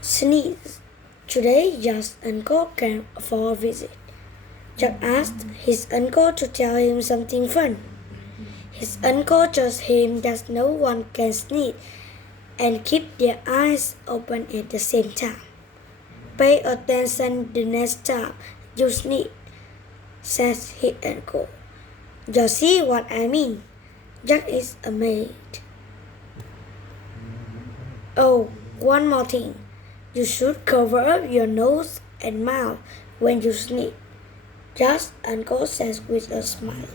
Sneeze. Today, Jack's uncle came for a visit. Jack asked his uncle to tell him something fun. His uncle told him that no one can sneeze and keep their eyes open at the same time. Pay attention the next time you sneeze, said his uncle. You see what I mean? Jack is amazed. Oh, one more thing. You should cover up your nose and mouth when you sneeze, Jack's uncle says with a smile.